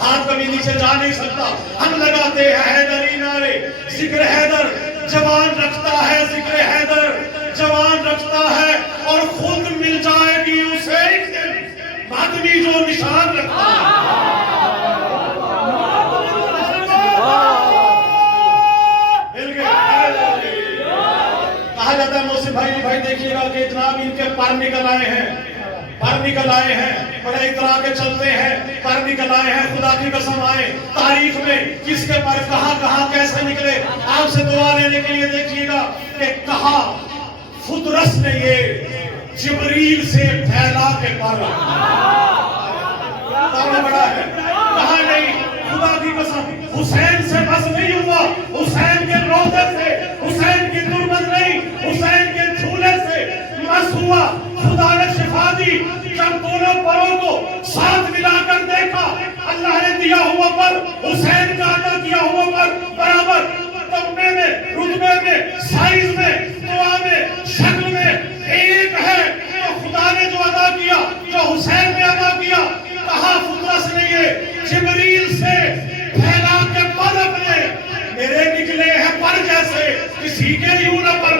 हाथ कभी नीचे जा नहीं सकता। हम लगाते हैं हैदरी नारे, जिक्र हैदर जवान रखता है, जिक्र हैदर जवान रखता है, और खुद मिल जाएगी उसे एक दिन मातमी जो निशान रखता है। कहा जाता है मौसी भाई देखिएगा कि जनाब इनके पर निकल आए हैं, पर निकल आए हैं, बड़े इतरा के चलते हैं, पर निकल आए हैं। खुदा की कसम आए तारीख में किसके पर कहां कैसे निकले। आपसे दुआ लेने के लिए देखिएगा कि कहा फुतरस ने ये जिब्रील से फैला के पर बड़ा है, कहा नहीं खुदा की कसम हुसैन से बस नहीं हुआ, हुसैन के रोज़े से, हुसैन की तुरबत नहीं, हुसैन के झूले से बस हुआ। खुदा ने शिफा दी जब दोनों परों को साथ मिलाकर देखा, अल्लाह ने दिया हुआ पर हुसैन का अदा किया हुआ पर बराबर तमने में, रुतबे में, साइज में, दुआ में, शक्ल में एक है। तो खुदा ने जो अदा किया, जो हुसैन ने अदा किया, कहा फुतरस ने ये जिब्रील से फैला के पर अपने मेरे निकले हैं पर जैसे किसी के यूं न पर